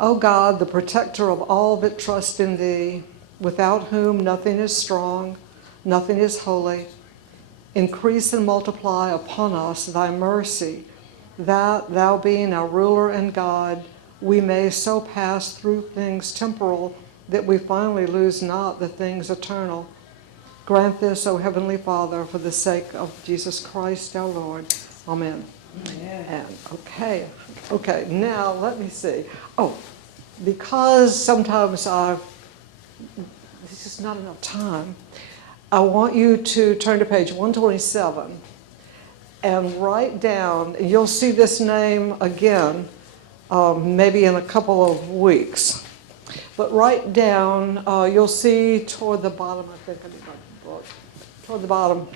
O God, the protector of all that trust in thee, without whom nothing is strong, nothing is holy, increase and multiply upon us thy mercy, that, thou being our ruler and God, we may so pass through things temporal that we finally lose not the things eternal. Grant this, O Heavenly Father, for the sake of Jesus Christ our Lord. Amen. Amen. Okay, now let me see. Oh, because sometimes there's just not enough time, I want you to turn to page 127 and write down, and you'll see this name again maybe in a couple of weeks. But write down, you'll see toward the bottom, I think I need my book, toward the bottom,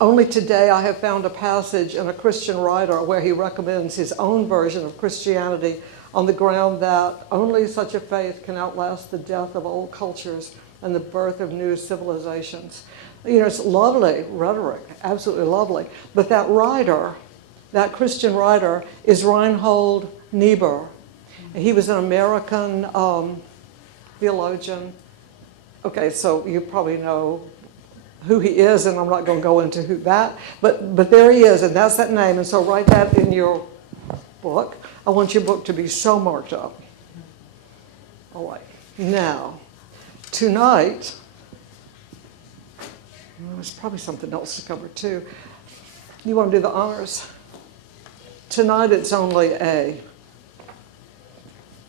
only today I have found a passage in a Christian writer where he recommends his own version of Christianity on the ground that only such a faith can outlast the death of old cultures and the birth of new civilizations. You know, it's lovely rhetoric, absolutely lovely. But that writer, that Christian writer, is Reinhold Niebuhr. He was an American theologian. Okay, so you probably know who he is, and I'm not going to go into who that, but there he is, and that's that name. And so write that in your book. I want your book to be so marked up. All right. Now, tonight, there's probably something else to cover too. You want to do the honors? Tonight it's only a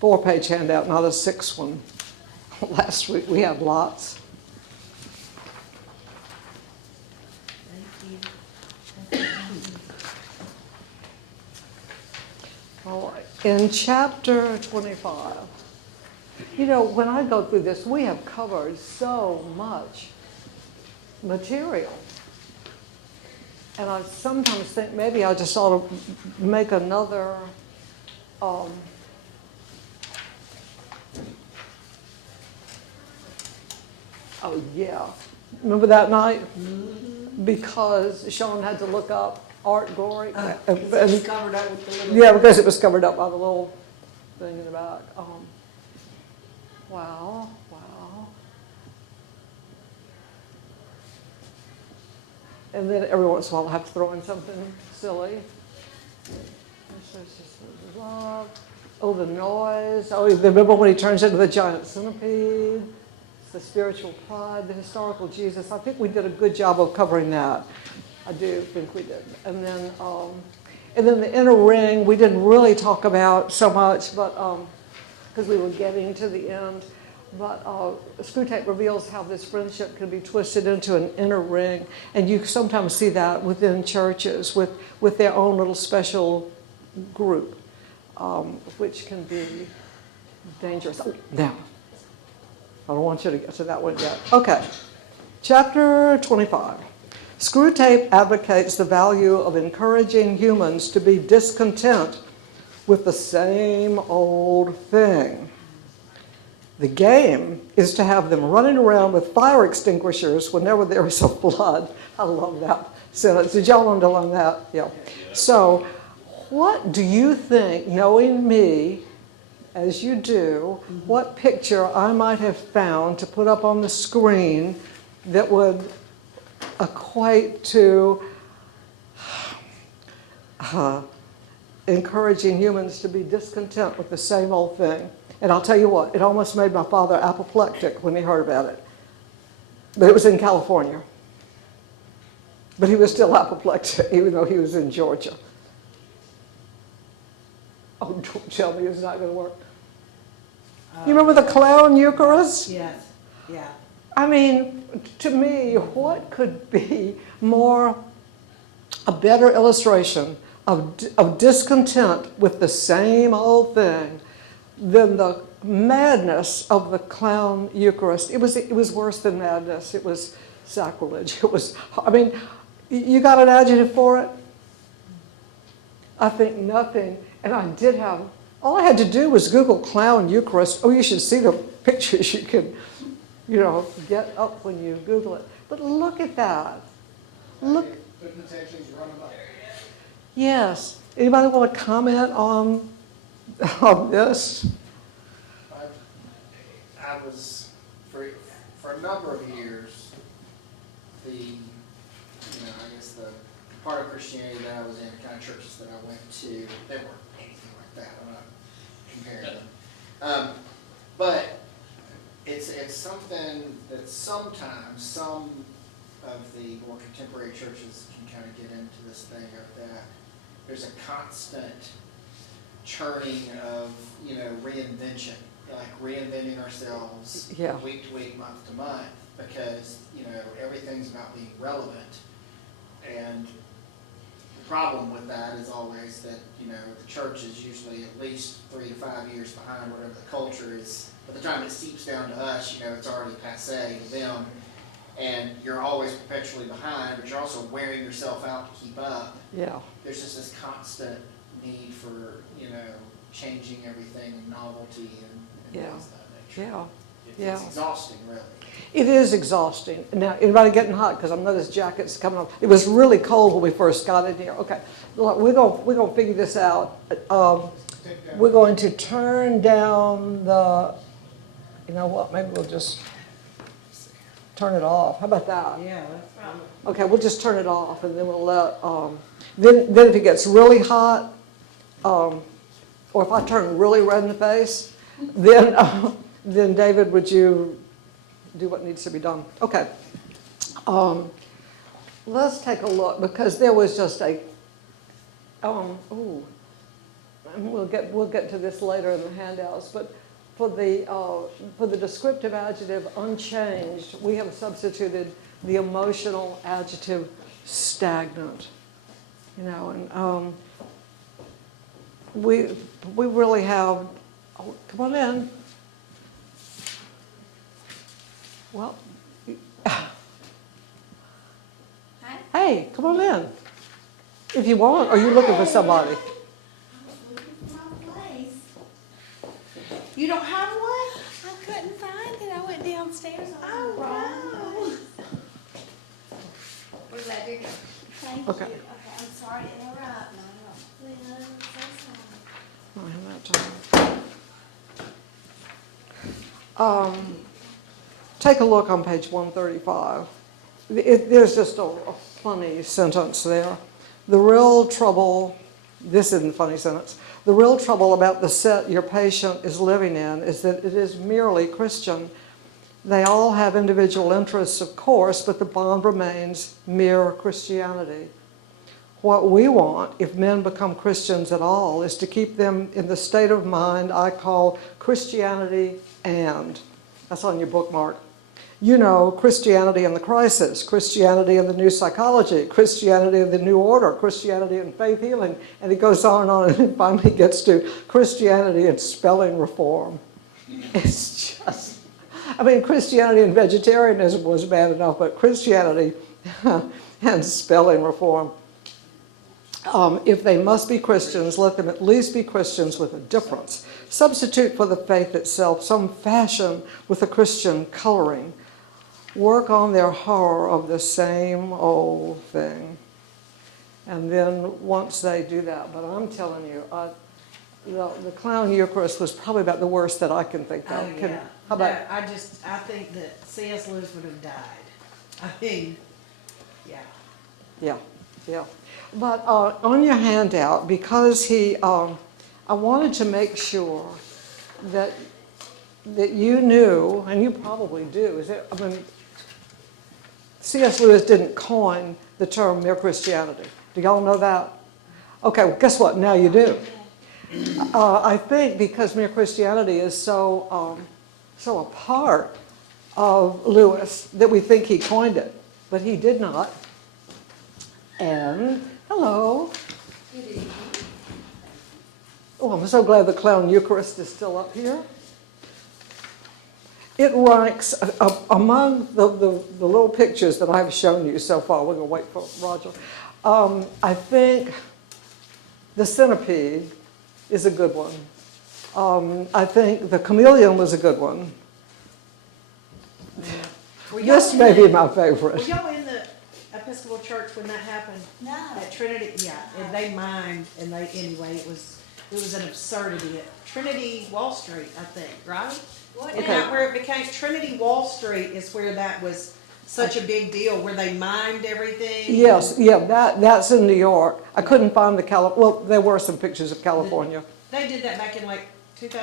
4-page handout, not a 6 one. Last week we had lots. All right. In chapter 25, you know, when I go through this, we have covered so much material. And I sometimes think maybe I just ought to make another oh yeah, remember that night? Because Sean had to look up Art Gory. It was covered up with the little... Yeah, because it was covered up by the little thing in the back. Wow. And then every once in a while I have to throw in something silly. Oh, the noise. Oh, remember when he turns into the giant centipede? The spiritual pride, the historical Jesus. I think we did a good job of covering that. I do think we did. And then the inner ring, we didn't really talk about so much, but because we were getting to the end. But Screwtape reveals how this friendship can be twisted into an inner ring, and you sometimes see that within churches with their own little special group, which can be dangerous. Oh, now, I don't want you to get to that one yet. Okay, chapter 25. Screwtape advocates the value of encouraging humans to be discontent with the same old thing. The game is to have them running around with fire extinguishers whenever there is a flood. I love that sentence. Did y'all underline that? Yeah. So what do you think, knowing me as you do, what picture I might have found to put up on the screen that would equate to encouraging humans to be discontent with the same old thing? And I'll tell you what, it almost made my father apoplectic when he heard about it. But it was in California. But he was still apoplectic, even though he was in Georgia. Oh, don't tell me it's not going to work. You remember the clown Eucharist? Yes, yeah. I mean, to me, what could be a better illustration of discontent with the same old thing than the madness of the clown Eucharist? It was worse than madness. It was sacrilege. It was, I mean, you got an adjective for it? I think nothing. And I did have, all I had to do was Google clown Eucharist. Oh, you should see the pictures you can, get up when you Google it. But look at that. Look. Yes. Anybody want to comment on Yes. I was, for a number of years, I guess the part of Christianity that I was in, the kind of churches that I went to, they weren't anything like that. I'm not comparing them. But it's something that sometimes some of the more contemporary churches can kind of get into this thing of that there's a constant churning of, reinvention, like reinventing ourselves Yeah. week to week, month to month, because, everything's about being relevant. And the problem with that is always that, the church is usually at least 3 to 5 years behind whatever the culture is. By the time it seeps down to us, it's already passé to them. And you're always perpetually behind, but you're also wearing yourself out to keep up. Yeah. There's just this constant need for, changing everything and novelty and Yeah. things of that nature. Yeah. It's exhausting, really. It is exhausting. Now, anybody getting hot? Because I know this jacket's coming off. It was really cold when we first got in here. Okay, look, we're gonna figure this out. We're going to turn down the. You know what? Maybe we'll just turn it off. How about that? Yeah, that's fine. Okay, we'll just turn it off, and then we'll let. Then if it gets really hot, or if I turn really red in the face, then David, would you do what needs to be done? Okay. Let's take a look, because there was just a. And we'll get to this later in the handouts, but for the descriptive adjective unchanged, we have substituted the emotional adjective stagnant. And we really have. Oh, come on in. Well, Hi. hey, come on in. If you want, or are you looking for somebody? I was looking for my place. You don't have one? I couldn't find it. I went downstairs. Oh, no. Was that your? Thank Okay. you. Okay, I'm sorry to interrupt. No, I'm so sorry. I have that time. Take a look on page 135. There's just a funny sentence there. The real trouble, this isn't a funny sentence, the real trouble about the set your patient is living in is that it is merely Christian. They all have individual interests, of course, but the bond remains mere Christianity. What we want, if men become Christians at all, is to keep them in the state of mind I call Christianity and. That's on your bookmark. Christianity in the crisis, Christianity in the new psychology, Christianity in the new order, Christianity in faith healing, and it goes on and it finally gets to Christianity and spelling reform. It's just, Christianity and vegetarianism was bad enough, but Christianity and spelling reform. If they must be Christians, let them at least be Christians with a difference. Substitute for the faith itself some fashion with a Christian coloring. Work on their horror of the same old thing. And then once they do that, but I'm telling you, the clown Eucharist was probably about the worst that I can think of. Oh, yeah. How about? No, I think that C.S. Lewis would have died. Yeah. Yeah. But on your handout, because I wanted to make sure that you knew, and you probably do, C.S. Lewis didn't coin the term mere Christianity. Do y'all know that? Okay, well, guess what? Now you do. I think because mere Christianity is so a part of Lewis that we think he coined it, but he did not. And hello. Good evening. Oh, I'm so glad the clown Eucharist is still up here. It ranks among the little pictures that I've shown you so far. We're going to wait for Roger. I think the centipede is a good one. I think the chameleon was a good one. This may be my favorite. Were y'all in the Episcopal Church when that happened? No. At Trinity? Yeah, and they mimed, and anyway, it was it was an absurdity at Trinity Wall Street, I think, right? What Isn't Okay. that where it became, Trinity Wall Street is where that was such a big deal, where they mimed everything? Yes, yeah, that's in New York. I couldn't find well, there were some pictures of California. They did that back in like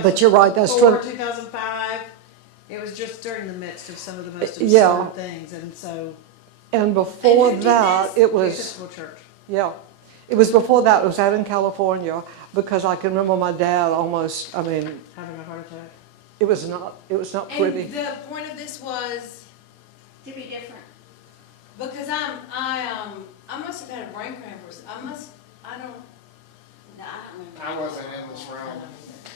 But you're right, that's 2004, 2005. It was just during the midst of some of the most absurd Yeah. things, and so. And before And who did that, this? it was, Episcopal Church. yeah. It was before that, it was out in California, because I can remember my dad almost, Having a heart attack. it was not pretty. And the point of this was To be different. because I must have had a brain cramp or I don't. No, I don't remember. I wasn't in this realm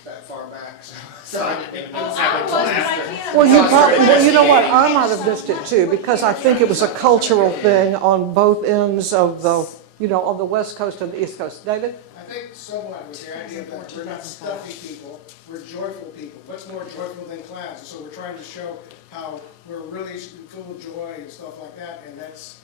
that far back, so I didn't even know Oh, this I happened was, until but I after. can't. Well, Well, you know what, I might have missed it too, because I think it was a cultural thing on both ends of the, on the West Coast and the East Coast. David? I think somewhat was the idea that we're not stuffy people, we're joyful people. What's more joyful than clowns? So we're trying to show how we're really full of joy and stuff like that, and that's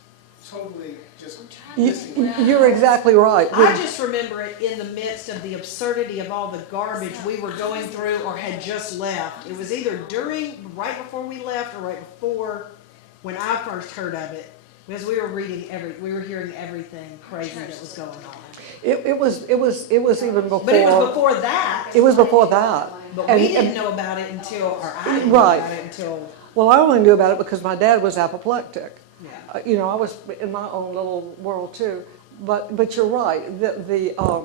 totally just missing. You're exactly right. I just remember it in the midst of the absurdity of all the garbage we were going through or had just left. It was either right before we left or right before when I first heard of it. Because we were hearing everything crazy that was going on. It was even before. But it was before that. It was before that. But And- we didn't and- know about it or I didn't know Right. about it until, Well, I only knew about it because my dad was apoplectic. yeah. I was in my own little world too. But you're right. The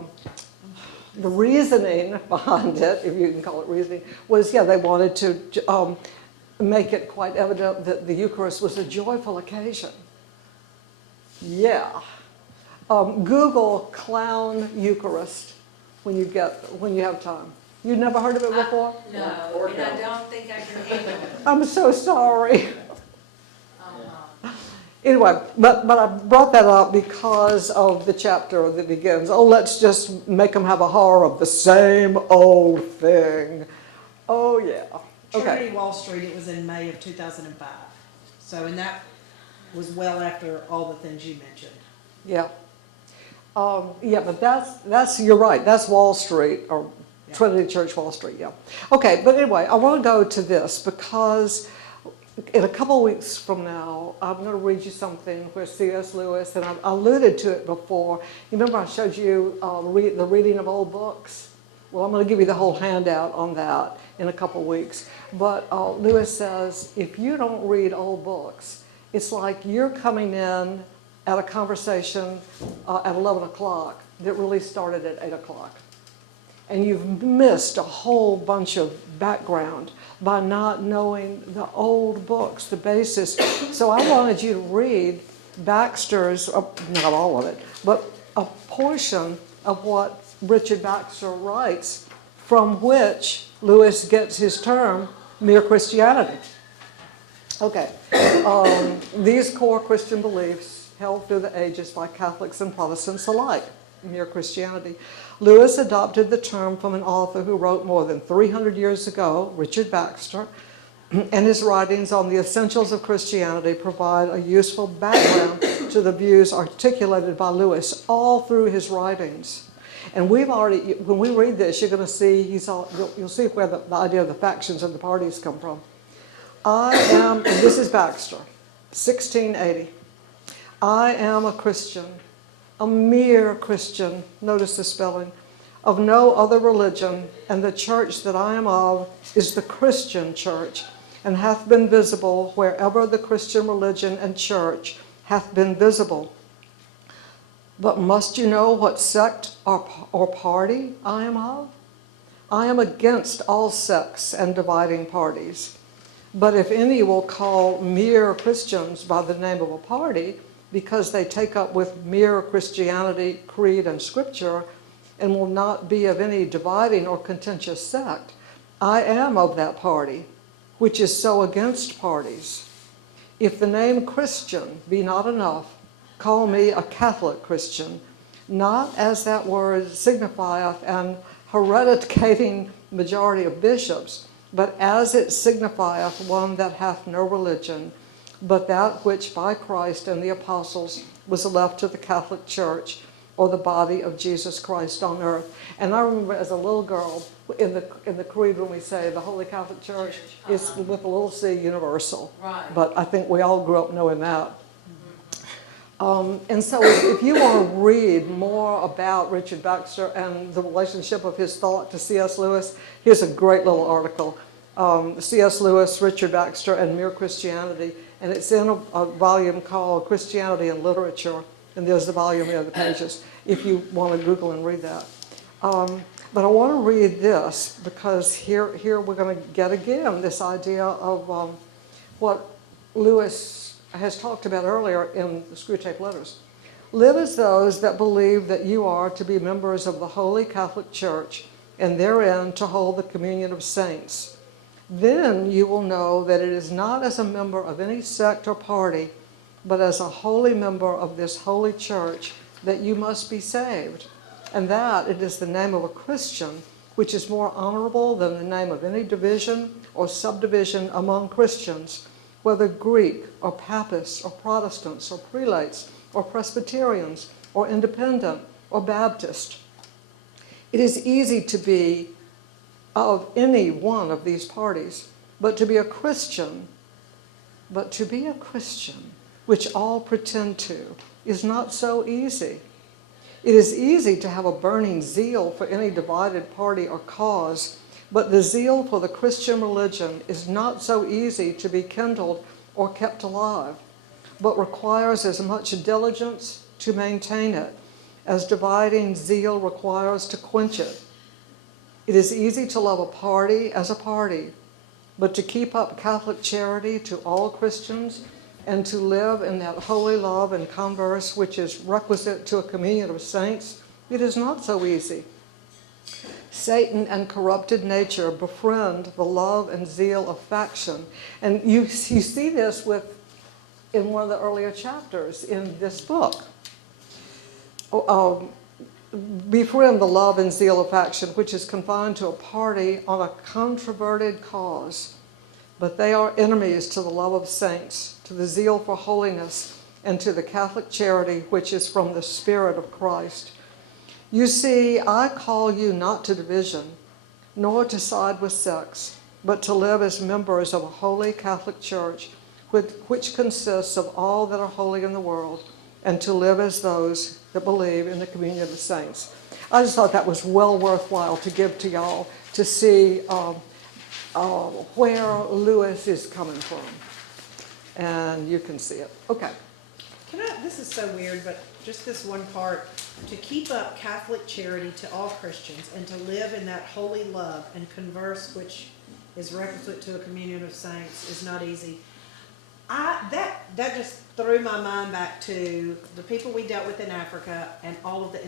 reasoning behind it, if you can call it reasoning, was they wanted to make it quite evident that the Eucharist was a joyful occasion. Yeah. Google clown Eucharist when you have time. You never heard of it before? No, and I don't think I can handle it. I'm so sorry. Uh-huh. Anyway, but I brought that up because of the chapter that begins, let's just make them have a horror of the same old thing. Oh, yeah. Okay. Trinity Wall Street, it was in May of 2005. So, and that was well after all the things you mentioned. Yeah. But that's, you're right, that's Wall Street, or Yeah. Trinity Church Wall Street, yeah. Okay, but anyway, I want to go to this because in a couple of weeks from now, I'm going to read you something where C.S. Lewis, and I alluded to it before. You remember I showed you the reading of old books? Well, I'm going to give you the whole handout on that in a couple of weeks. But Lewis says, if you don't read old books, it's like you're coming in at a conversation at 11 o'clock that really started at 8 o'clock. And you've missed a whole bunch of background by not knowing the old books, the basis. So I wanted you to read Baxter's, not all of it, but a portion of what Richard Baxter writes, from which Lewis gets his term, mere Christianity. Okay, these core Christian beliefs held through the ages by Catholics and Protestants alike, mere Christianity. Lewis adopted the term from an author who wrote more than 300 years ago, Richard Baxter, and his writings on the essentials of Christianity provide a useful background to the views articulated by Lewis all through his writings. And we've already, when we read this, you're going to see, you'll see where the idea of the factions and the parties come from. And this is Baxter, 1680. I am a Christian, a mere Christian, notice the spelling, of no other religion, and the church that I am of is the Christian church, and hath been visible wherever the Christian religion and church hath been visible. But must you know what sect or party I am of? I am against all sects and dividing parties. But if any will call mere Christians by the name of a party, because they take up with mere Christianity, creed, and scripture, and will not be of any dividing or contentious sect, I am of that party, which is so against parties. If the name Christian be not enough, call me a Catholic Christian, not as that word signifieth an heredicating majority of bishops, but as it signifieth one that hath no religion, but that which by Christ and the apostles was left to the Catholic Church, or the body of Jesus Christ on earth. And I remember as a little girl, in the creed when we say the Holy Catholic Church is with a little c, universal. Right. But I think we all grew up knowing that. And so if you want to read more about Richard Baxter and the relationship of his thought to C.S. Lewis, here's a great little article. C.S. Lewis, Richard Baxter, and Mere Christianity. And it's in a volume called Christianity and Literature. And there's the volume in the pages if you want to Google and read that. But I want to read this because here we're going to get again this idea of what Lewis has talked about earlier in the Screwtape Letters. Live as those that believe that you are to be members of the Holy Catholic Church and therein to hold the communion of saints. Then you will know that it is not as a member of any sect or party, but as a holy member of this holy church that you must be saved, and that it is the name of a Christian which is more honorable than the name of any division or subdivision among Christians, whether Greek or Papists or Protestants or prelates or Presbyterians or Independent or Baptist. It is easy to be of any one of these parties, but to be a Christian, which all pretend to, is not so easy. It is easy to have a burning zeal for any divided party or cause, but the zeal for the Christian religion is not so easy to be kindled or kept alive, but requires as much diligence to maintain it as dividing zeal requires to quench it. It is easy to love a party as a party, but to keep up Catholic charity to all Christians and to live in that holy love and converse which is requisite to a communion of saints, it is not so easy. Satan and corrupted nature befriend the love and zeal of faction. And you see this in one of the earlier chapters in this book. Befriend the love and zeal of faction, which is confined to a party on a controverted cause. But they are enemies to the love of saints, to the zeal for holiness, and to the Catholic charity which is from the Spirit of Christ. You see, I call you not to division, nor to side with sects, but to live as members of a holy Catholic Church, which consists of all that are holy in the world, and to live as those that believe in the communion of the saints. I just thought that was well worthwhile to give to y'all to see where Lewis is coming from. And you can see it. Okay. This is so weird, but just this one part, to keep up Catholic charity to all Christians and to live in that holy love and converse which is requisite to a communion of saints is not easy. That just threw my mind back to the people we dealt with in Africa and all of the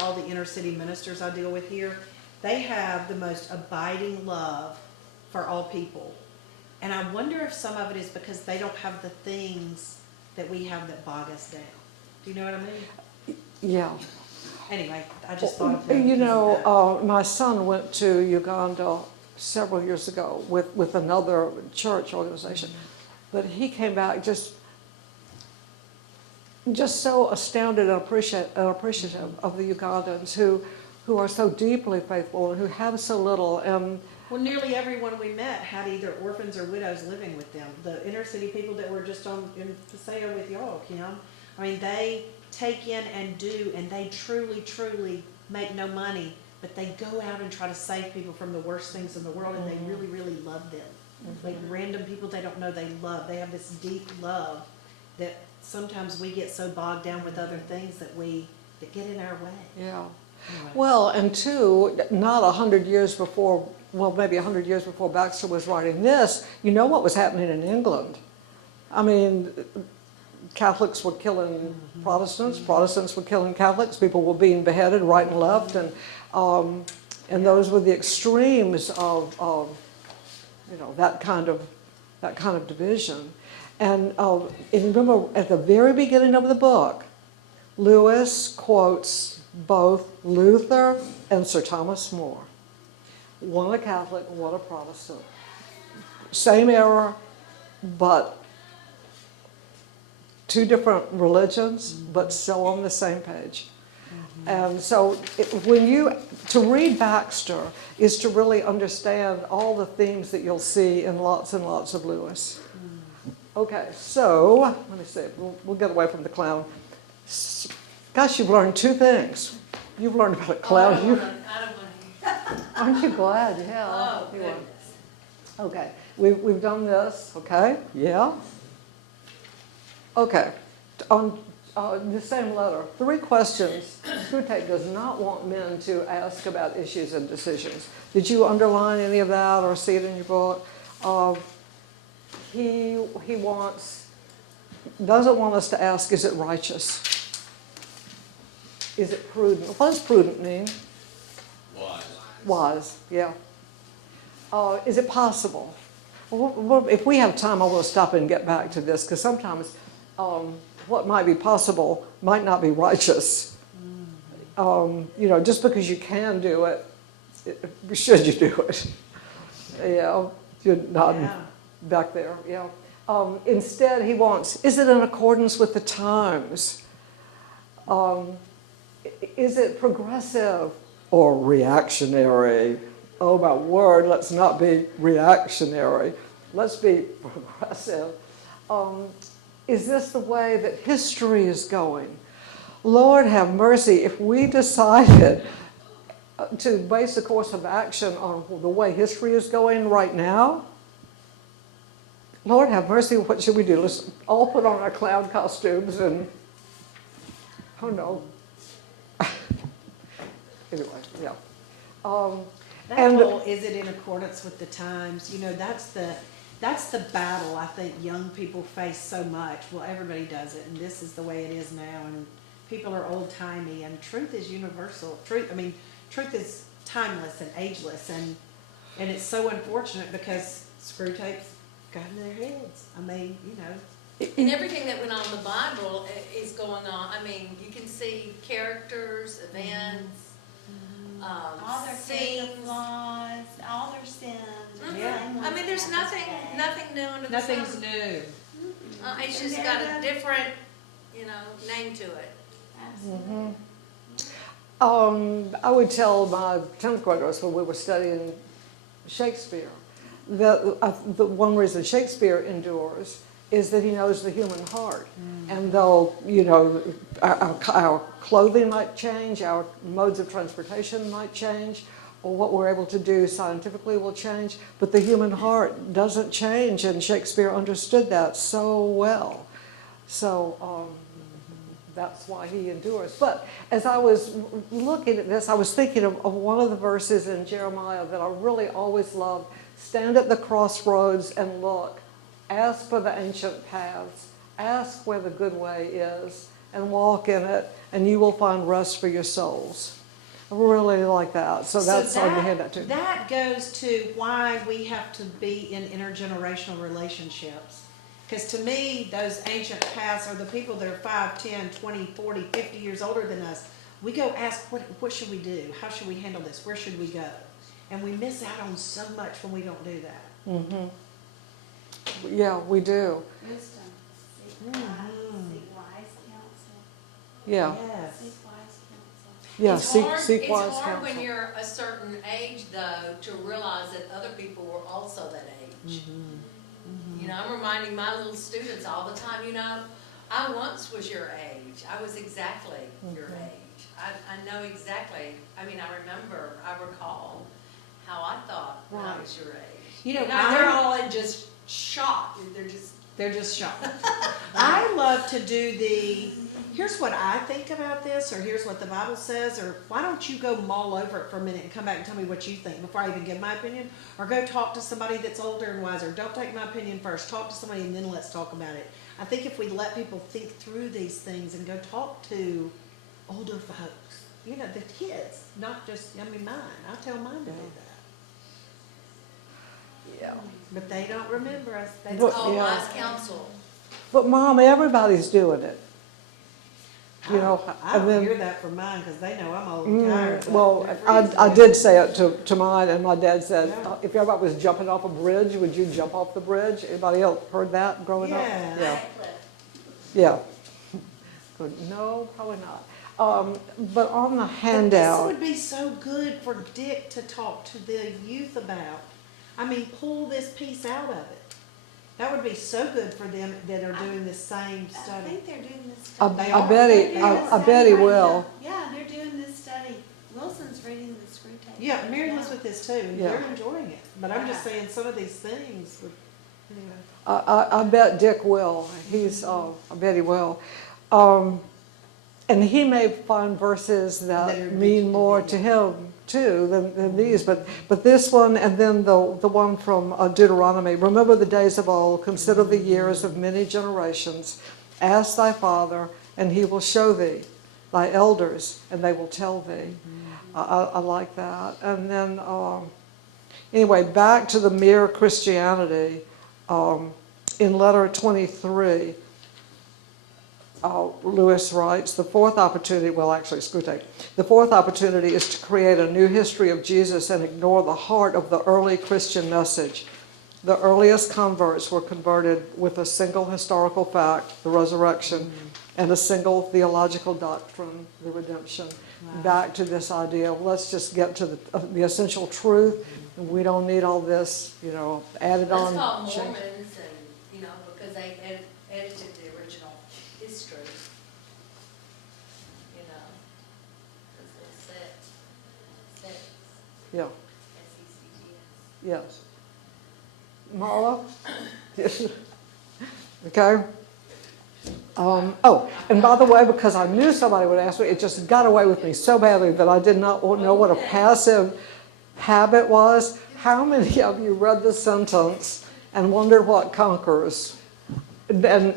all the inner city ministers I deal with here. They have the most abiding love for all people. And I wonder if some of it is because they don't have the things that we have that bog us down. Do you know what I mean? Yeah. Anyway, I just thought of that. You know, my son went to Uganda several years ago with another church organization. But he came back just so astounded and appreciative of the Ugandans who are so deeply faithful and who have so little. Well, nearly everyone we met had either orphans or widows living with them. The inner city people that were just in Paseo with y'all, Kim, I mean, they take in and do, and they truly, truly make no money, but they go out and try to save people from the worst things in the world, and they really, really love them. Like random people they don't know they love. They have this deep love that sometimes we get so bogged down with other things that get in our way. Yeah. Anyway. Well, and two, not 100 years before, well, maybe 100 years before Baxter was writing this, you know what was happening in England. I mean, Catholics were killing Protestants, Protestants were killing Catholics, people were being beheaded right and left, and those were the extremes of you know, that kind of division. And remember, at the very beginning of the book, Lewis quotes both Luther and Sir Thomas More. One a Catholic, one a Protestant. Same era, but two different religions, but still on the same page. And so to read Baxter is to really understand all the themes that you'll see in lots and lots of Lewis. Okay, so, let me see, we'll get away from the clown. Gosh, you've learned two things. You've learned about a clown. I don't want Aren't you glad? Yeah. Oh, you are. goodness. Okay, we've done this, okay? Yeah. Okay, on the same letter, 3 questions Screwtape does not want men to ask about issues and decisions. Did you underline any of that or see it in your book? He doesn't want us to ask, is it righteous? Is it prudent? What does prudent mean? Wise. Wise, yeah. Is it possible? Well, if we have time, I will stop and get back to this, because sometimes what might be possible might not be righteous. Just because you can do it, should you do it? Yeah, you're nodding back there, yeah. Instead, he wants, is it in accordance with the times? Is it progressive or reactionary? Oh my word, let's not be reactionary. Let's be progressive. Is this the way that history is going? Lord have mercy, if we decided to base a course of action on the way history is going right now, Lord have mercy, what should we do? Let's all put on our clown costumes and, oh no. Anyway, yeah. That whole, is it in accordance with the times? That's the battle I think young people face so much. Well, everybody does it, and this is the way it is now, and people are old-timey, and truth is universal. Truth is timeless and ageless, and it's so unfortunate because Screwtape's got in their heads. And everything that went on in the Bible is going on. You can see characters, events, All their scenes. flaws, all their sins. Yeah. There's nothing new under the sun. Nothing's new. It's just got a different, name to it. Absolutely. I would tell my 10th graders when we were studying Shakespeare that the one reason Shakespeare endures is that he knows the human heart. And though, our clothing might change, our modes of transportation might change, or what we're able to do scientifically will change, but the human heart doesn't change, and Shakespeare understood that so well. So that's why he endures. But as I was looking at this, I was thinking of one of the verses in Jeremiah that I really always loved. Stand at the crossroads and look. Ask for the ancient paths. Ask where the good way is and walk in it, and you will find rest for your souls. I really like that. So that's on your handout too. That goes to why we have to be in intergenerational relationships. Because to me, those ancient paths are the people that are 5, 10, 20, 40, 50 years older than us. We go ask, what should we do? How should we handle this? Where should we go? And we miss out on so much when we don't do that. Mm-hmm. Yeah, we do. Wisdom. Seek wise counsel. Yeah. Yes. Seek wise counsel. Yeah, It's seek wise It's hard counsel. when you're a certain age, though, to realize that other people were also that age. I'm reminding my little students all the time, I once was your age. I was exactly your age. I know exactly, I recall how I thought when I was your age. They're all in just shock. They're just shocked. I love to do here's what I think about this, or here's what the Bible says, or why don't you go mull over it for a minute and come back and tell me what you think before I even give my opinion, or go talk to somebody that's older and wiser. Don't take my opinion first. Talk to somebody and then let's talk about it. I think if we let people think through these things and go talk to older folks, the kids, not just, mine. I tell mine to do that. Yeah. But they don't remember us. They Well, Oh, yeah. wise counsel. But Mom, everybody's doing it. I and then, hear that from mine because they know I'm old and tired. but well, their friends I do. did say it to mine, and my dad said, Yeah. if everybody was jumping off a bridge, would you jump off the bridge? Anybody else heard that growing up? Yeah. Yeah. Yeah. Good. No, probably not. But on the But this handout, would be so good for Dick to talk to the youth about. I mean, pull this piece out of it. That would be so good for them that are doing the same I study. think they're doing this I, study. They I are. bet They're he, doing I, this I study bet he right will. now. Yeah, they're doing this study. Wilson's reading the Screwtape. Yeah, Letters Mary now. Elizabeth is too, and Yeah. they're enjoying it. But I'm just Yeah. saying some of these things would, anyway. I bet Dick will. I bet he will. And he may find verses That that are mean more to him too than these. But this one, and then the one from Deuteronomy. Remember the days of old. Consider the years of many generations. Ask thy father, and he will show thee. Thy elders, and they will tell thee. I like that. And then anyway, back to the mere Christianity. In letter 23, Lewis writes, the fourth opportunity, well actually Screwtape, the fourth opportunity is to create a new history of Jesus and ignore the heart of the early Christian message. The earliest converts were converted with a single historical fact, the resurrection, and a single theological doctrine, the redemption. Back to this idea of let's just get to the essential truth, and we don't need all this, added on. Let's call them change. Mormons and, because they edited the original history, because they're sects, Yeah, S-E-C-T-S. yes. Marla? Yes. Okay. And by the way, because I knew somebody would ask me, it just got away with me so badly that I did not know what a passive habit was. How many of you read the sentence and wondered what conquers? And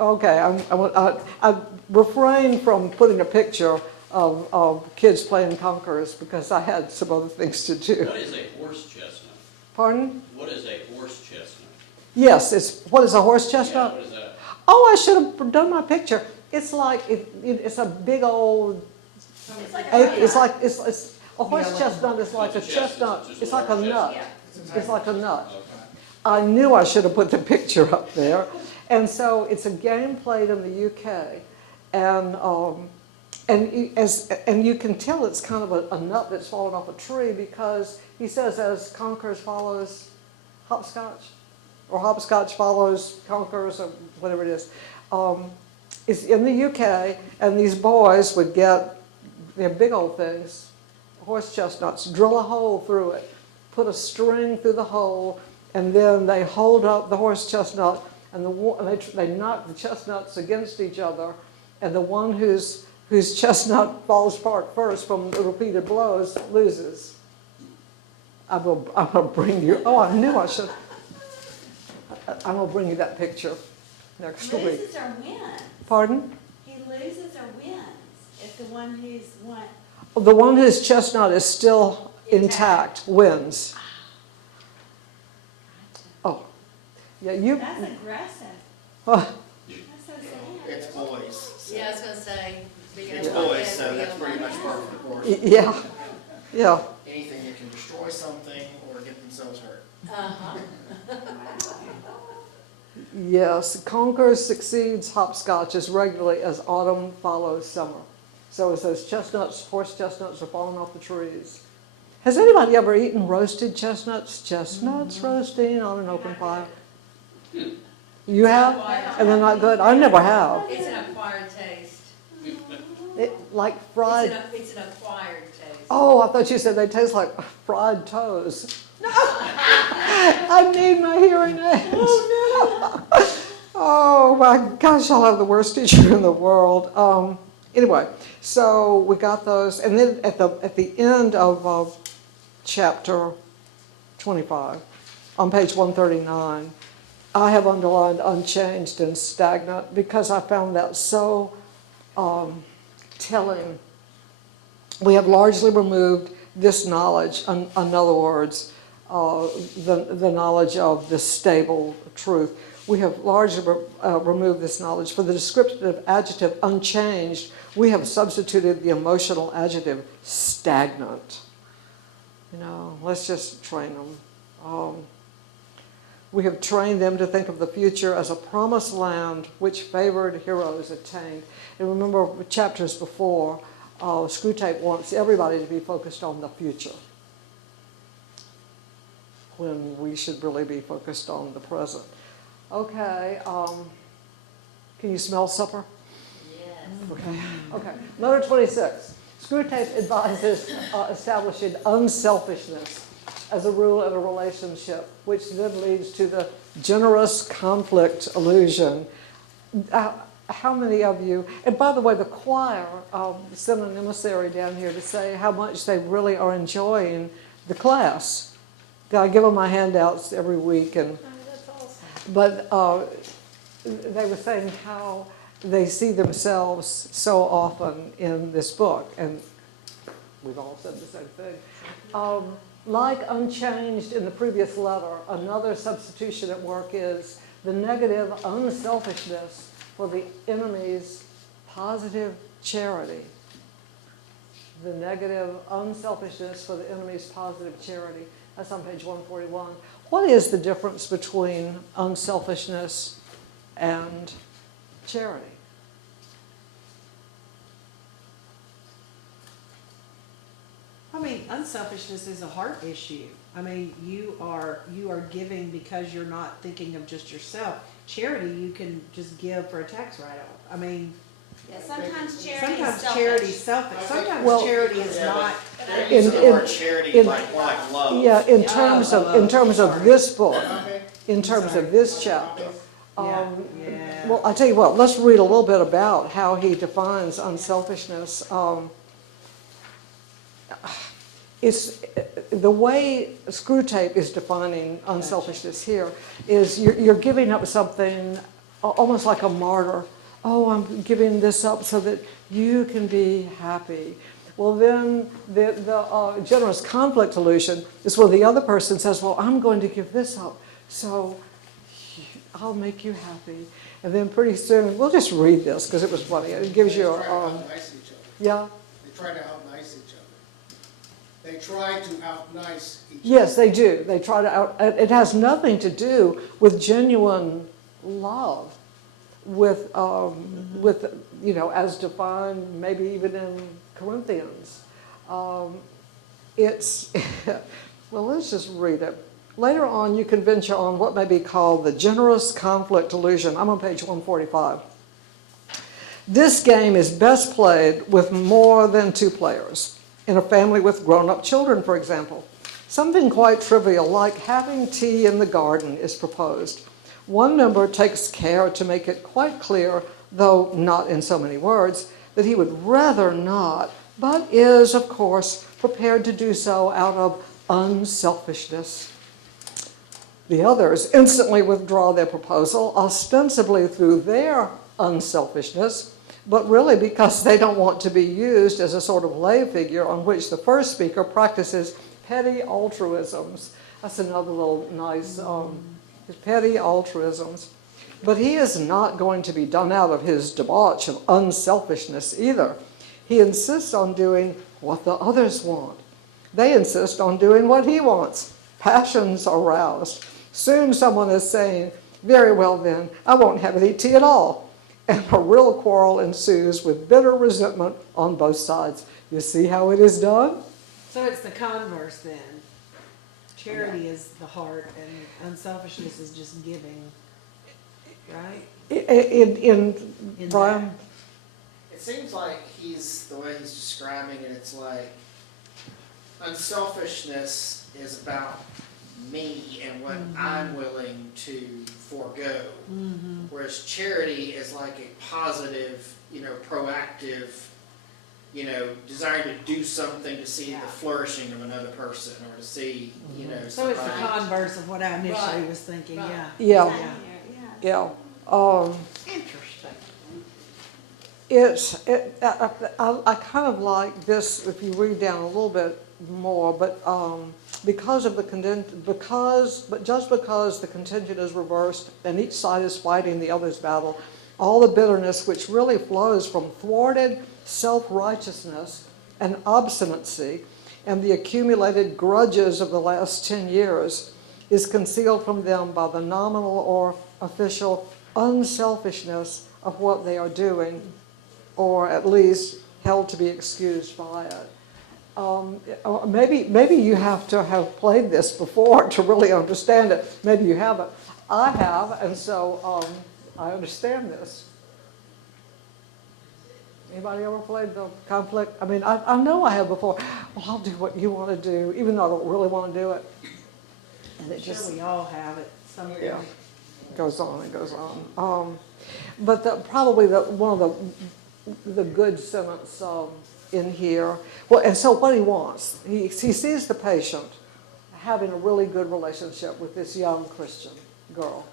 okay, I refrained from putting a picture of kids playing conquerors because I had some other things to do. What is a horse chestnut? Pardon? What is a horse chestnut? Yes, what is a horse Yeah, chestnut? what is that? Oh, I should have done my picture. It's like it's a big old. It's like It's a horse Yeah, like- chestnut is like a It's a chestnut, chestnut. just It's a like a large nut. chestnut. It's like a nut. Okay. I knew I should have put the picture up there. And so it's a game played in the UK, and you can tell it's kind of a nut that's fallen off a tree because he says as conquers follows hopscotch, or hopscotch follows conquers, or whatever it is. It's in the UK, and these boys would get their big old things, horse chestnuts, drill a hole through it, put a string through the hole, and then they hold up the horse chestnut, and they knock the chestnuts against each other, and the one whose chestnut falls apart first from the repeated blows loses. I'm gonna bring you. Oh, I knew I should. I'm gonna bring you that picture next week. Loses or wins? Pardon? He loses or wins if the one who's won. The one whose chestnut is still intact wins. Oh, yeah, you. That's aggressive. Oh, That's so sad. It's boys. So Yeah, I was gonna say. It's boys, so that's pretty much par for the course. yeah, yeah. Anything that can destroy something or get themselves hurt. Uh-huh. Yes, conquers succeeds hopscotch as regularly as autumn follows summer. So as those chestnuts, horse chestnuts are falling off the trees. Has anybody ever eaten roasted chestnuts? Chestnuts roasting on an open fire? You have? And they're not good? I never have. It's an acquired taste. Like fried. It's an acquired taste. Oh, I thought you said they taste like fried toes. I need my hearing aids. Oh my gosh, I'll have the worst teacher in the world. Anyway, so we got those, and then at the end of chapter 25, on page 139, I have underlined unchanged and stagnant because I found that so telling. We have largely removed this knowledge, in other words, the knowledge of the stable truth. We have largely removed this knowledge. For the descriptive adjective unchanged, we have substituted the emotional adjective stagnant. Let's just train them. We have trained them to think of the future as a promised land which favored heroes attained. And remember chapters before, Screwtape wants everybody to be focused on the future, when we should really be focused on the present. Okay, can you smell supper? Yes. Okay. Letter 26. Screwtape advises establishing unselfishness as a rule in a relationship, which then leads to the generous conflict illusion. How many of you, and by the way, the choir sent an emissary down here to say how much they really are enjoying the class. I give them my handouts every week, and but they were saying how they see themselves so often in this book, and we've all said the same thing. Like unchanged in the previous letter, another substitution at work is the negative unselfishness for the enemy's positive charity. The negative unselfishness for the enemy's positive charity. That's on page 141. What is the difference between unselfishness and charity? I mean, unselfishness is a heart issue. I mean, you are giving because you're not thinking of just yourself. Charity, you can just give for a tax write-off. I mean, Yeah, sometimes charity is sometimes selfish. charity's selfish. Sometimes Well- charity is Yeah, not. They're In- using the in- word charity in- like love. Yeah, in terms of this book, in terms of this chapter. Yeah. Well, I'll tell you what, let's read a little bit about how he defines unselfishness. It's the way Screwtape is defining unselfishness here is you're giving up something almost like a martyr. Oh, I'm giving this up so that you can be happy. Well, then the generous conflict illusion is where the other person says, well, I'm going to give this up, so I'll make you happy. And then pretty soon, we'll just read this because it was funny. It gives you They try to a, out-nice each other. yeah. They try to out-nice each other. They try to out-nice each other. Yes, they do. They try to it has nothing to do with genuine love, with, as defined maybe even in Corinthians. It's, well, let's just read it. Later on, you can venture on what may be called the generous conflict illusion. I'm on page 145. This game is best played with more than two players. In a family with grown-up children, for example. Something quite trivial, like having tea in the garden, is proposed. One member takes care to make it quite clear, though not in so many words, that he would rather not, but is, of course, prepared to do so out of unselfishness. The others instantly withdraw their proposal, ostensibly through their unselfishness, but really because they don't want to be used as a sort of lay figure on which the first speaker practices petty altruisms. That's another little nice, petty altruisms. But he is not going to be done out of his debauch of unselfishness either. He insists on doing what the others want. They insist on doing what he wants. Passions are roused. Soon someone is saying, very well then, I won't have any tea at all. And a real quarrel ensues with bitter resentment on both sides. You see how it is done? So it's the converse then. Charity is the heart and unselfishness is just giving, right? In Brian? It seems like the way he's describing it, it's like unselfishness is about me and what I'm willing to forego. Whereas charity is like a positive, proactive, desire to do something to see the flourishing of another person or to see, So it's the somebody. converse of what I initially Right. was thinking, Right. yeah. Yeah, Yeah. yeah. Interesting. I kind of like this if you read down a little bit more, but just because the contingent is reversed and each side is fighting the other's battle, all the bitterness which really flows from thwarted self-righteousness and obstinacy and the accumulated grudges of the last 10 years is concealed from them by the nominal or official unselfishness of what they are doing, or at least held to be excused by it. Or maybe you have to have played this before to really understand it. Maybe you haven't. I have, and so I understand this. Anybody ever played the conflict? I mean, I know I have before. Well, I'll do what you want to do, even though I don't really want to do it. And it Sure, just we all have it. yeah, goes on and goes on. But probably one of the good sentence in here. Well, and so what he wants, he sees the patient having a really good relationship with this young Christian girl,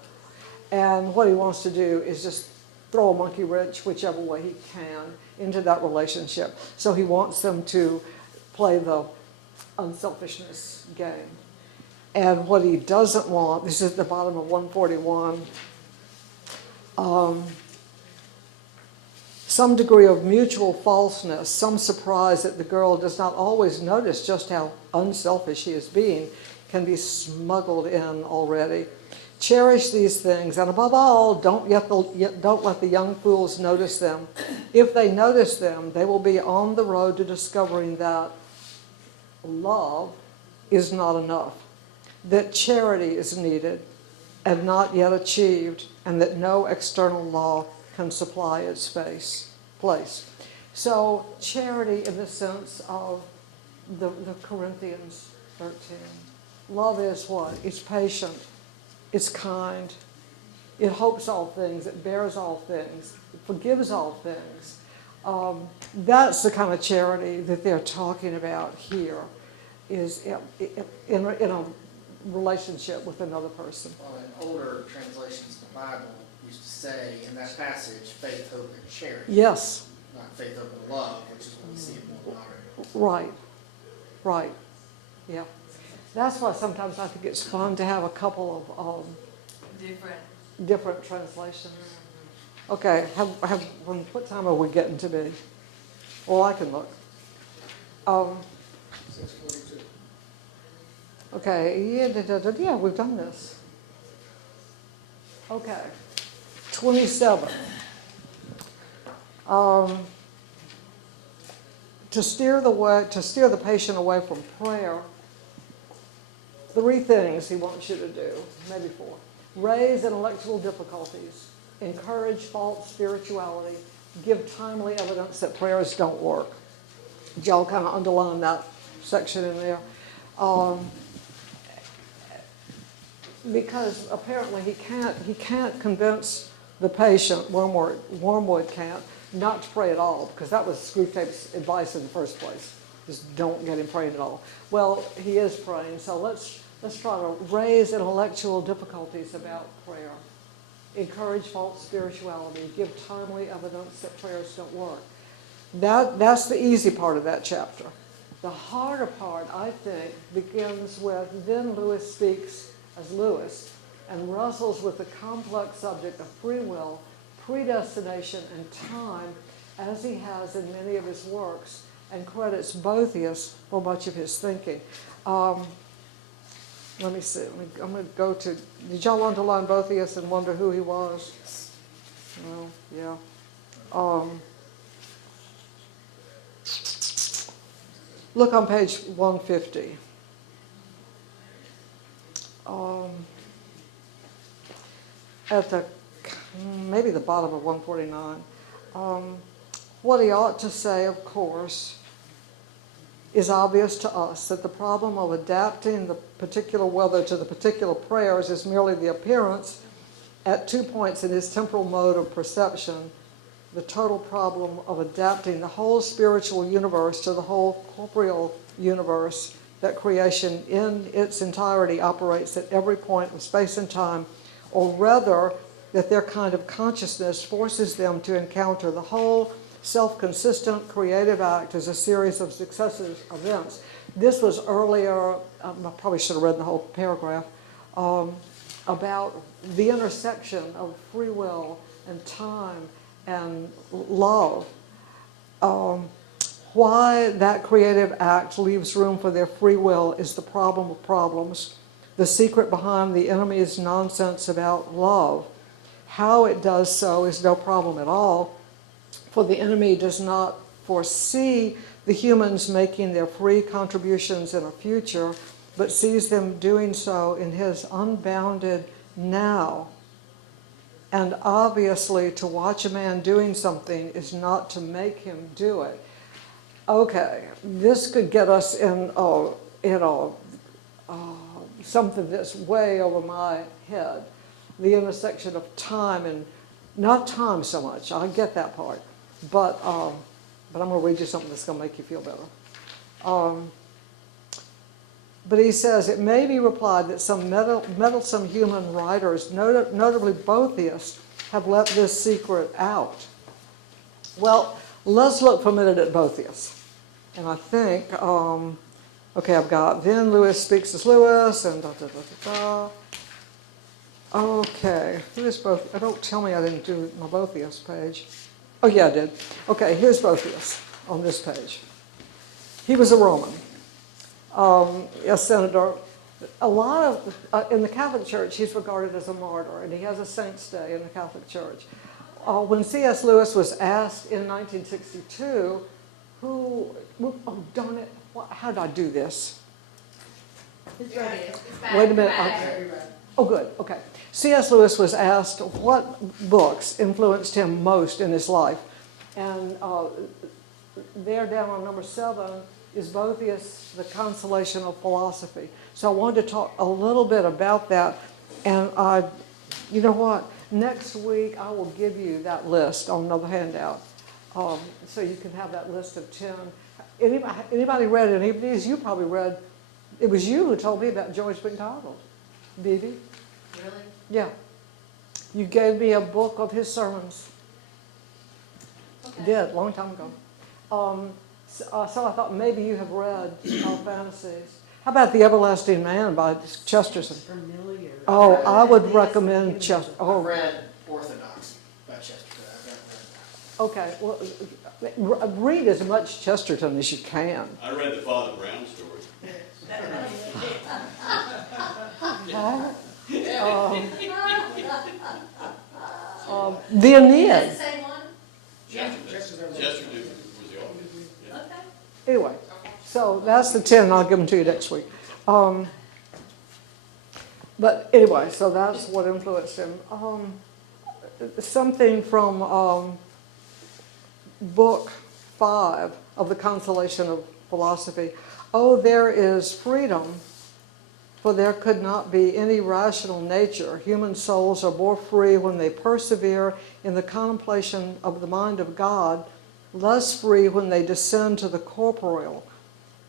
and what he wants to do is just throw a monkey wrench whichever way he can into that relationship. So he wants them to play the unselfishness game. And what he doesn't want, this is at the bottom of 141, some degree of mutual falseness, some surprise that the girl does not always notice just how unselfish he is being, can be smuggled in already. Cherish these things, and above all, don't let the young fools notice them. If they notice them, they will be on the road to discovering that love is not enough, that charity is needed and not yet achieved, and that no external law can supply its place. So charity in the sense of the Corinthians 13. Love is what? It's patient. It's kind. It hopes all things. It bears all things. It forgives all things. That's the kind of charity that they're talking about here, is in a relationship with another person. Well, in older translations of the Bible used to say in that passage, faith, hope, and charity. Yes. Not faith, hope, and love, which is what we see in more modern. Right. Yeah. That's why sometimes I think it's fun to have a couple of different translations. Okay, what time are we getting to be? Well, I can look. 6:42. Okay, yeah, we've done this. Okay, 27. To steer the patient away from prayer, 3 things he wants you to do, maybe 4. Raise intellectual difficulties, encourage false spirituality, give timely evidence that prayers don't work. Did y'all kind of underline that section in there? Because apparently he can't convince the patient, Wormwood can't, not to pray at all, because that was Screwtape's advice in the first place. Just don't get him praying at all. Well, he is praying, so let's try to raise intellectual difficulties about prayer. Encourage false spirituality. Give timely evidence that prayers don't work. That's the easy part of that chapter. The harder part, I think, begins with, then Lewis speaks as Lewis and wrestles with the complex subject of free will, predestination, and time, as he has in many of his works, and credits Boethius for much of his thinking. Let me see. I'm going to go to, did y'all underline Boethius and wonder who he was? Well, yeah. Look on page 150. At maybe the bottom of 149. What he ought to say, of course, is obvious to us, that the problem of adapting the particular weather to the particular prayers is merely the appearance at 2 points in his temporal mode of perception, the total problem of adapting the whole spiritual universe to the whole corporeal universe, that creation in its entirety operates at every point of space and time, or rather that their kind of consciousness forces them to encounter the whole self-consistent creative act as a series of successive events. This was earlier, I probably should have read the whole paragraph, about the intersection of free will and time and love. Why that creative act leaves room for their free will is the problem of problems. the secret behind the enemy's nonsense about love. How it does so is no problem at all, for the enemy does not foresee the humans making their free contributions in a future, but sees them doing so in his unbounded now. And obviously, to watch a man doing something is not to make him do it. Okay, this could get us in something that's way over my head. The intersection of time and, not time so much, I get that part, but I'm going to read you something that's going to make you feel better. But he says, it may be replied that some meddlesome human writers, notably Boethius, have let this secret out. Well, let's look for a minute at Boethius. And I think, okay, I've got, then Lewis speaks as Lewis, and da-da-da-da-da. Okay, who is Boethius? Don't tell me I didn't do my Boethius page. Oh, yeah, I did. Okay, here's Boethius on this page. He was a Roman, a senator. A lot of, in the Catholic Church, he's regarded as a martyr, and he has a saint's day in the Catholic Church. When C.S. Lewis was asked in 1962, oh, darn it, how did I do this? It's right here. It's back. Wait a minute. Back. Oh, good, okay. C.S. Lewis was asked what books influenced him most in his life. And there down on number 7 is Boethius, The Consolation of Philosophy. So I wanted to talk a little bit about that. And you know what? Next week I will give you that list on another handout. So you can have that list of 10. Anybody read any of these? You probably read. It was you who told me about George MacDonald. Bibi? Really? Yeah. You gave me a book of his sermons. Okay. Did, long time ago. So I thought maybe you have read Fantasies. How about The Everlasting Man by Chesterton? Familiar. Oh, I would recommend Chesterton. I've Oh, read Orthodox by Chesterton. I've not read that. okay. Well, read as much Chesterton as you can. I read the Father Brown story. The Is Aeneid. that the same one? Chesterton was the author. Yeah. Okay. Anyway, so that's the 10, and I'll give them to you next week. But anyway, so that's what influenced him. Something from book 5 of The Consolation of Philosophy. Oh, there is freedom, for there could not be any rational nature. Human souls are more free when they persevere in the contemplation of the mind of God, less free when they descend to the corporeal,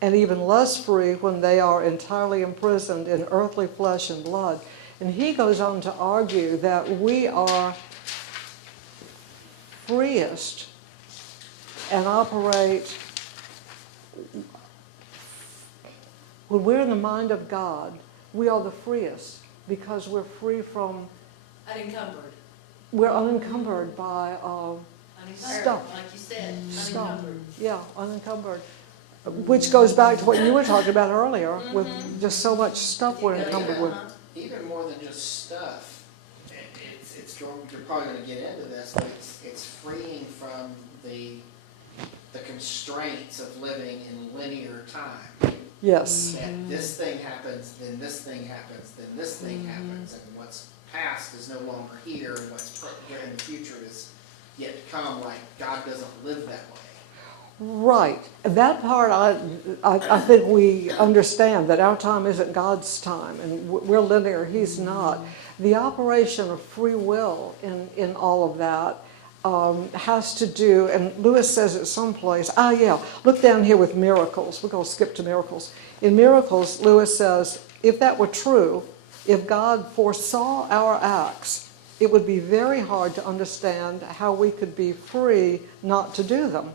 and even less free when they are entirely imprisoned in earthly flesh and blood. And he goes on to argue that we are freest and operate, when we're in the mind of God, we are the freest because we're free from, Unencumbered. we're unencumbered by Unencumbered, Stuff. like you said, stuff. unencumbered. Yeah, unencumbered. Which goes back to what you were talking about earlier, with just so much stuff we're encumbered with. Even more than just stuff, you're probably going to get into this, but it's freeing from the constraints of living in linear time. Yes. That this thing happens, then this thing happens, then this thing happens, and what's past is no longer here, and what's in the future is yet to come. Like God doesn't live that way. Right. That part I think we understand, that our time isn't God's time, and we're linear, He's not. The operation of free will in all of that has to do, and Lewis says it someplace, look down here with miracles. We're going to skip to miracles. In miracles, Lewis says, if that were true, if God foresaw our acts, it would be very hard to understand how we could be free not to do them.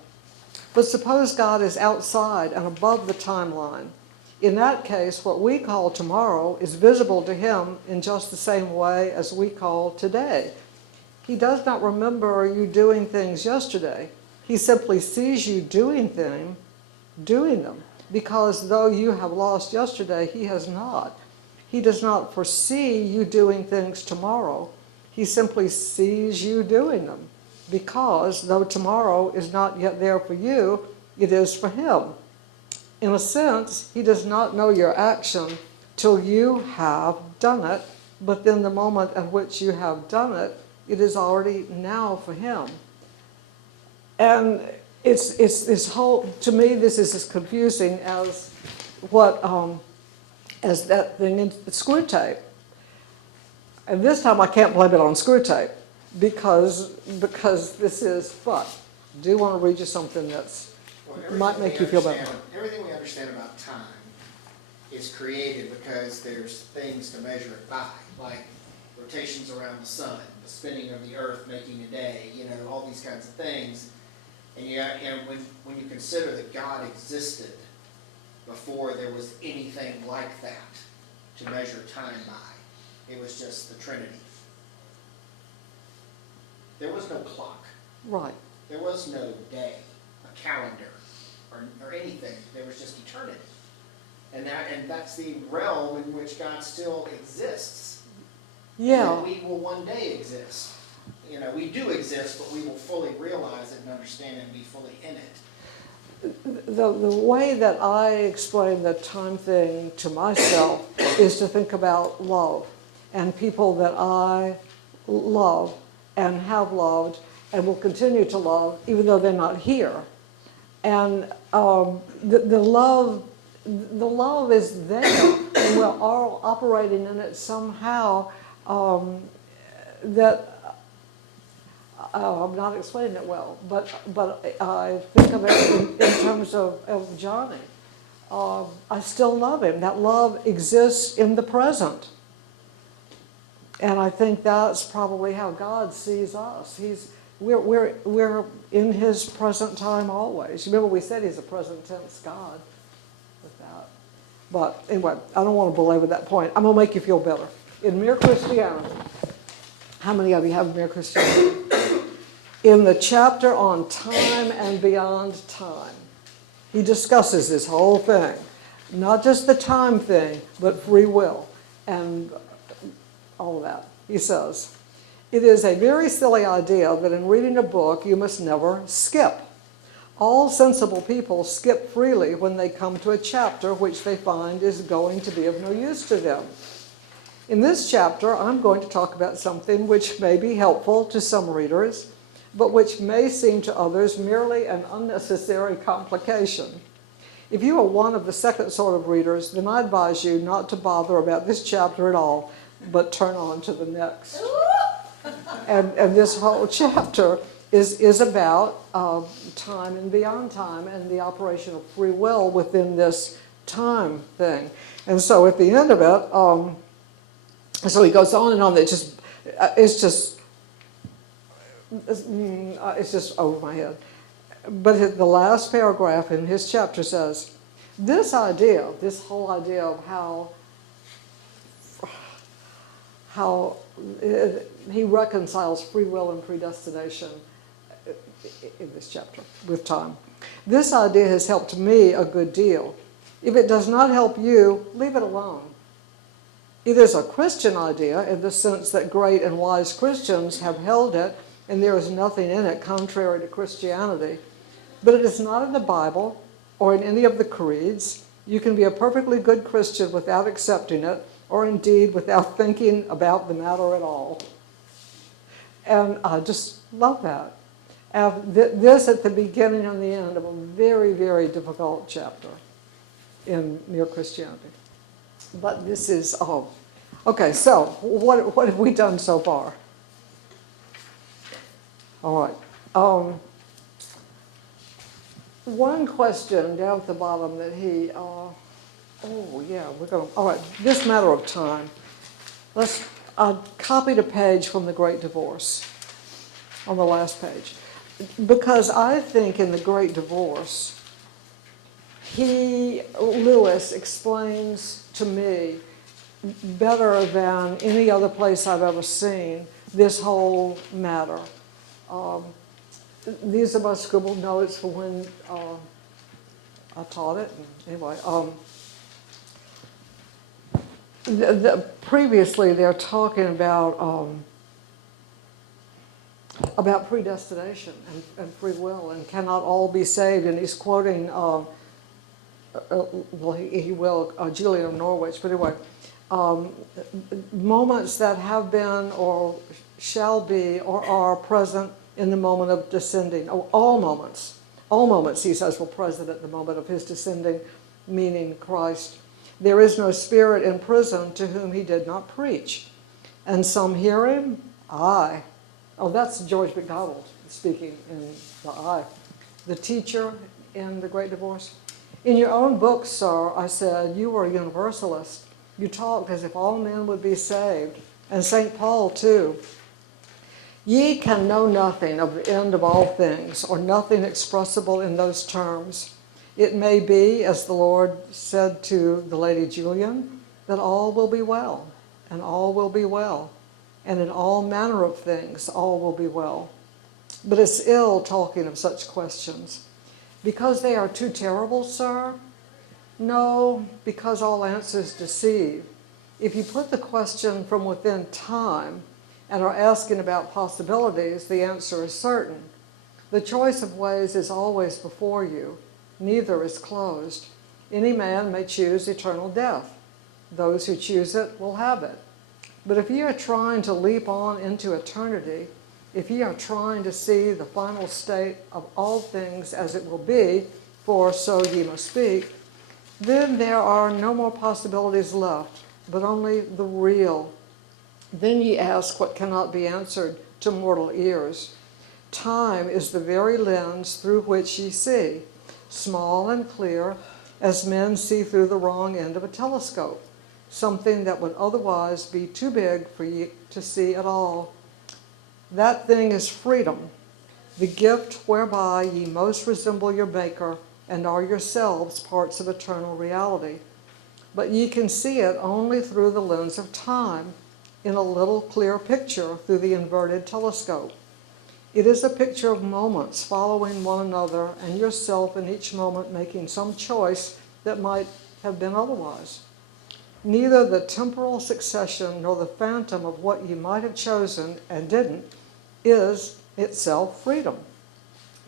But suppose God is outside and above the timeline. In that case, what we call tomorrow is visible to Him in just the same way as we call today. He does not remember you doing things yesterday. He simply sees you doing them, because though you have lost yesterday, He has not. He does not foresee you doing things tomorrow. He simply sees you doing them, because though tomorrow is not yet there for you, it is for him. In a sense, he does not know your action till you have done it, but then the moment at which you have done it, it is already now for him. And it's this whole, to me, this is as confusing as as that thing in Screwtape. And this time I can't blame it on Screwtape, because this is, but I do want to read you something that's might make you feel better. Everything we understand about time is created because there's things to measure it by, like rotations around the sun, the spinning of the earth making a day, all these kinds of things. And when you consider that God existed before there was anything like that to measure time by, it was just the Trinity. There was no clock. Right. There was no day, a calendar, or anything. There was just eternity. And that's the realm in which God still exists. Yeah. And we will one day exist. We do exist, but we will fully realize it and understand it and be fully in it. The way that I explain the time thing to myself is to think about love and people that I love and have loved and will continue to love even though they're not here. And the love is there, and we're all operating in it somehow. I'm not explaining it well, but I think of it in terms of Johnny. I still love him. That love exists in the present. And I think that's probably how God sees us. We're in his present time always. Remember we said he's a present tense God with that. But anyway, I don't want to belabor that point. I'm going to make you feel better. In Mere Christianity, how many of you have Mere Christianity? In the chapter on time and beyond time, he discusses this whole thing. Not just the time thing, but free will and all of that. He says, it is a very silly idea that in reading a book you must never skip. All sensible people skip freely when they come to a chapter which they find is going to be of no use to them. In this chapter, I'm going to talk about something which may be helpful to some readers, but which may seem to others merely an unnecessary complication. If you are one of the second sort of readers, then I advise you not to bother about this chapter at all, but turn on to the next. And this whole chapter is about time and beyond time and the operation of free will within this time thing. And so at the end of it, so he goes on and on. It's just over my head. But the last paragraph in his chapter says, this whole idea of how he reconciles free will and predestination in this chapter with time. This idea has helped me a good deal. If it does not help you, leave it alone. It is a Christian idea in the sense that great and wise Christians have held it, and there is nothing in it contrary to Christianity. But it is not in the Bible or in any of the creeds. You can be a perfectly good Christian without accepting it, or indeed without thinking about the matter at all. And I just love that. This at the beginning and the end of a very, very difficult chapter in Mere Christianity. But this is, okay, so what have we done so far? All right. One question down at the bottom that he, all right, this matter of time. I copied a page from The Great Divorce on the last page. Because I think in The Great Divorce, Lewis explains to me better than any other place I've ever seen this whole matter. These are my scribbled notes for when I taught it. Anyway, Previously, they're talking about predestination and free will, and cannot all be saved. And he's quoting, well, he will, Julian of Norwich, but anyway, moments that have been or shall be or are present in the moment of descending. Oh, all moments, he says, were present at the moment of his descending, meaning Christ. There is no spirit in prison to whom he did not preach. And some hear him? Aye. Oh, that's George MacDonald speaking in the I. The teacher in The Great Divorce. In your own book, sir, I said, you were a universalist. You talked as if all men would be saved. And St. Paul, too. Ye can know nothing of the end of all things, or nothing expressible in those terms. It may be, as the Lord said to the Lady Julian, that all will be well, and all will be well, and in all manner of things all will be well. But it's ill talking of such questions. Because they are too terrible, sir? No, because all answers deceive. If you put the question from within time and are asking about possibilities, the answer is certain. The choice of ways is always before you. Neither is closed. Any man may choose eternal death. Those who choose it will have it. But if ye are trying to leap on into eternity, if ye are trying to see the final state of all things as it will be, for so ye must speak, then there are no more possibilities left, but only the real. Then ye ask what cannot be answered to mortal ears. Time is the very lens through which ye see, small and clear, as men see through the wrong end of a telescope, something that would otherwise be too big for ye to see at all. That thing is freedom, the gift whereby ye most resemble your Maker and are yourselves parts of eternal reality. But ye can see it only through the lens of time, in a little clear picture through the inverted telescope. It is a picture of moments following one another, and yourself in each moment making some choice that might have been otherwise. Neither the temporal succession nor the phantom of what ye might have chosen and didn't is itself freedom.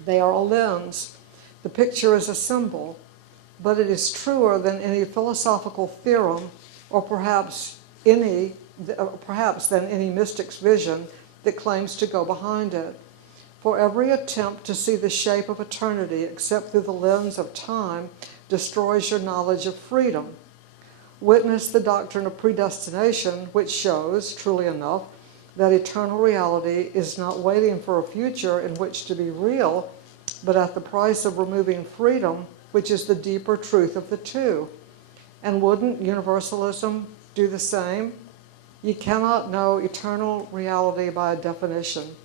They are a lens. The picture is a symbol, but it is truer than any philosophical theorem, or perhaps than any mystic's vision that claims to go behind it. For every attempt to see the shape of eternity except through the lens of time destroys your knowledge of freedom. Witness the doctrine of predestination, which shows, truly enough, that eternal reality is not waiting for a future in which to be real, but at the price of removing freedom, which is the deeper truth of the two. And wouldn't universalism do the same? You cannot know eternal reality by a definition.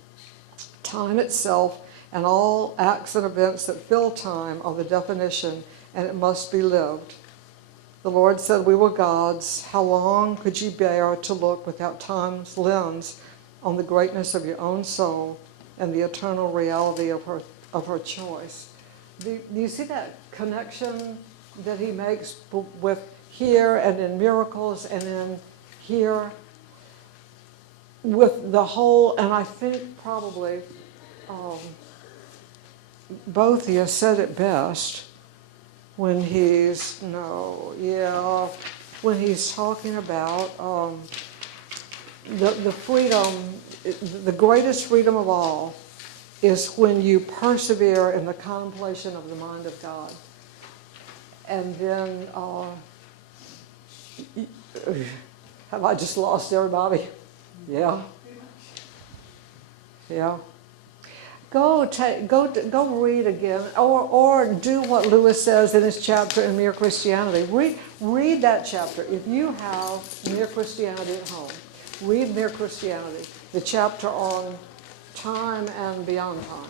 Time itself and all acts and events that fill time are the definition, and it must be lived. The Lord said we were gods. How long could you bear to look without time's lens on the greatness of your own soul and the eternal reality of her choice? Do you see that connection that he makes with here and in miracles and in here with the whole? And I think probably both of you said it best when he's talking about the freedom. The greatest freedom of all is when you persevere in the contemplation of the mind of God. And then, have I just lost everybody? Yeah. Yeah. Go read again, or do what Lewis says in his chapter in Mere Christianity. Read that chapter. If you have Mere Christianity at home, read Mere Christianity, the chapter on time and beyond time.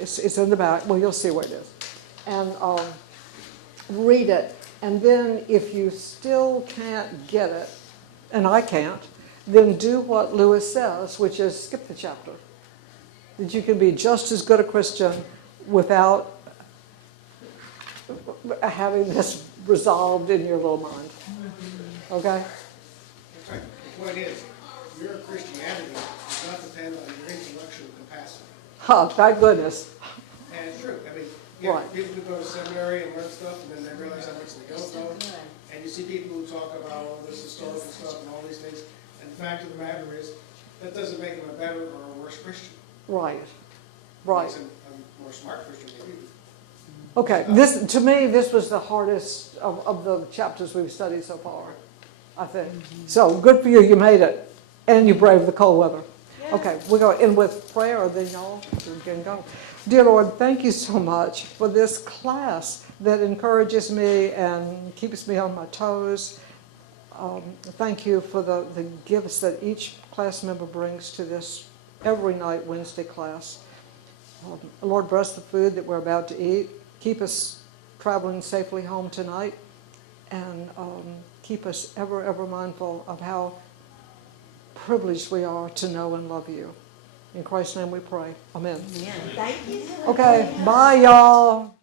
It's in the back. Well, you'll see where it is. And read it. And then if you still can't get it, and I can't, then do what Lewis says, which is skip the chapter. That you can be just as good a Christian without having this resolved in your little mind. Okay? That's right. The point is, your Christianity does not depend on your intellectual capacity. Ha, thank goodness. And it's true. I mean, you know, Right. people who go to seminary and learn stuff, and then they realize how much they don't know. And you see people who talk about all this historical stuff and all these things. And the fact of the matter is, that doesn't make them a better or a worse Christian. Right, It right. makes them a more smart Christian, maybe. Okay, to me, this was the hardest of the chapters we've studied so far, I think. So, good for you, you made it. And you braved the cold weather. Okay, we're going to end with prayer, then y'all can go. Dear Lord, thank you so much for this class that encourages me and keeps me on my toes. Thank you for the gifts that each class member brings to this every night Wednesday class. Lord, bless the food that we're about to eat. Keep us traveling safely home tonight. And keep us ever, ever mindful of how privileged we are to know and love you. In Christ's name we pray. Amen. Thank you. Okay, bye y'all.